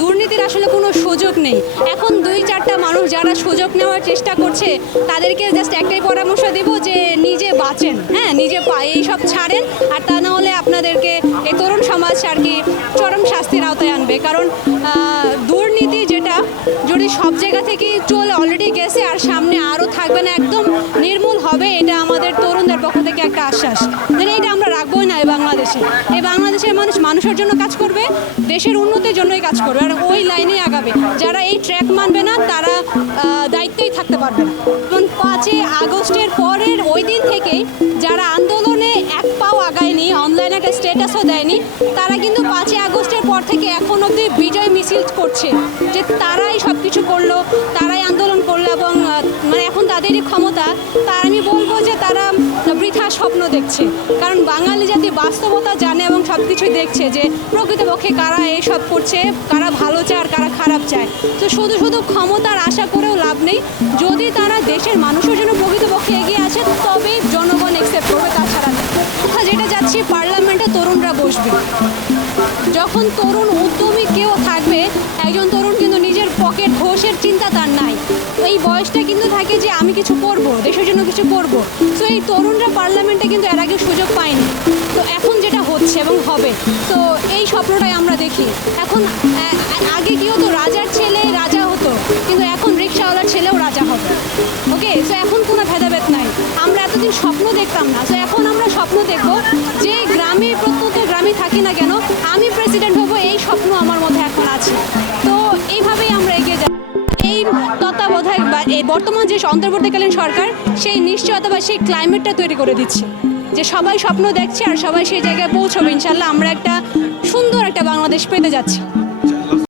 দুর্নীতির আসলে কোনো সুযোগ নেই। এখন 2-4টা মানুষ যারা সুযোগ নেওয়ার চেষ্টা করছে তাদেরকে জাস্ট একটাই পরামর্শ দেব যে নিজে বাঁচেন, হ্যাঁ, নিজে এইসব ছাড়েন, আর তা না হলে আপনাদেরকে এই তরুণ সমাজ আর কি চরম শাস্তির আওতায় আনবে। কারণ দুর্নীতি যেটা যদি সব জায়গা থেকে চলে অলরেডি গেছে আর সামনে আরও থাকবে না, একদম নির্মূল হবে, এটা আমাদের তরুণদের পক্ষ থেকে একটা আশ্বাস। এটা আমরা রাখবোই না। এই বাংলাদেশের মানুষ মানুষের জন্য কাজ করবে, দেশের উন্নতির জন্যই কাজ করবে, আর ওই লাইনেই আগাবে। যারা এই ট্র্যাক মানবে না তারা দায়িত্বেই থাকতে পারবে না। যেমন 5ই আগস্টের পরের ওই দিন থেকেই যারা আন্দোলনে এক পাও আগায়নি, অনলাইনে একটা স্ট্যাটাসও দেয়নি, তারা কিন্তু 5ই আগস্টের পর থেকে এখন অবধি বিজয় মিছিল করছে যে তারাই সব কিছু করলো, তারাই আন্দোলন করলো, এবং মানে এখন তাদেরই ক্ষমতা। তার আমি বলবো যে তারা বৃথা স্বপ্ন দেখছে। কারণ বাঙালি জাতি বাস্তবতা জানে এবং সব কিছুই দেখছে যে প্রকৃতপক্ষে কারা এসব করছে, কারা ভালো চায় আর কারা খারাপ চায়। তো শুধু শুধু ক্ষমতার আশা করেও লাভ নেই। যদি তারা দেশের মানুষের জন্য প্রকৃতপক্ষে এগিয়ে আসে তবেই জনগণ অ্যাকসেপ্ট করবে, তাছাড়া না। যেটা যাচ্ছি, পার্লামেন্টে তরুণরা বসবে। যখন তরুণ উদ্যমী কেউ থাকবে, একজন তরুণ কিন্তু নিজের পকেট ঘোষের চিন্তা তার নাই। এই বয়সটা কিন্তু থাকে যে আমি কিছু করব, দেশের জন্য কিছু করব। তো এই তরুণরা পার্লামেন্টে কিন্তু এর আগে সুযোগ পায়নি। তো এখন যেটা হচ্ছে এবং হবে, তো এই স্বপ্নটাই আমরা দেখি। এখন আগে কি হতো, রাজার ছেলে রাজা হতো, কিন্তু এখন রিক্সাওয়ালার ছেলেও রাজা হবে। ওকে, তো এখন কোনো ভেদাভেদ নাই। আমরা এতদিন স্বপ্ন দেখতাম না, তো এখন আমরা স্বপ্ন দেখব যে গ্রামে, প্রত্যন্ত গ্রামে থাকি না কেন, আমি প্রেসিডেন্ট হব, এই স্বপ্ন আমার মধ্যে এখন আছে। তো এইভাবেই আমরা এগিয়ে যাই। এই তত্ত্বাবধায়ক বা এই বর্তমান যে অন্তর্বর্তীকালীন সরকার, সেই নিশ্চয়তা বা সেই ক্লাইমেটটা তৈরি করে দিচ্ছে যে সবাই স্বপ্ন দেখছে আর সবাই সেই জায়গায় পৌঁছবে। ইনশাল্লাহ আমরা একটা সুন্দর একটা বাংলাদেশ পেতে যাচ্ছি।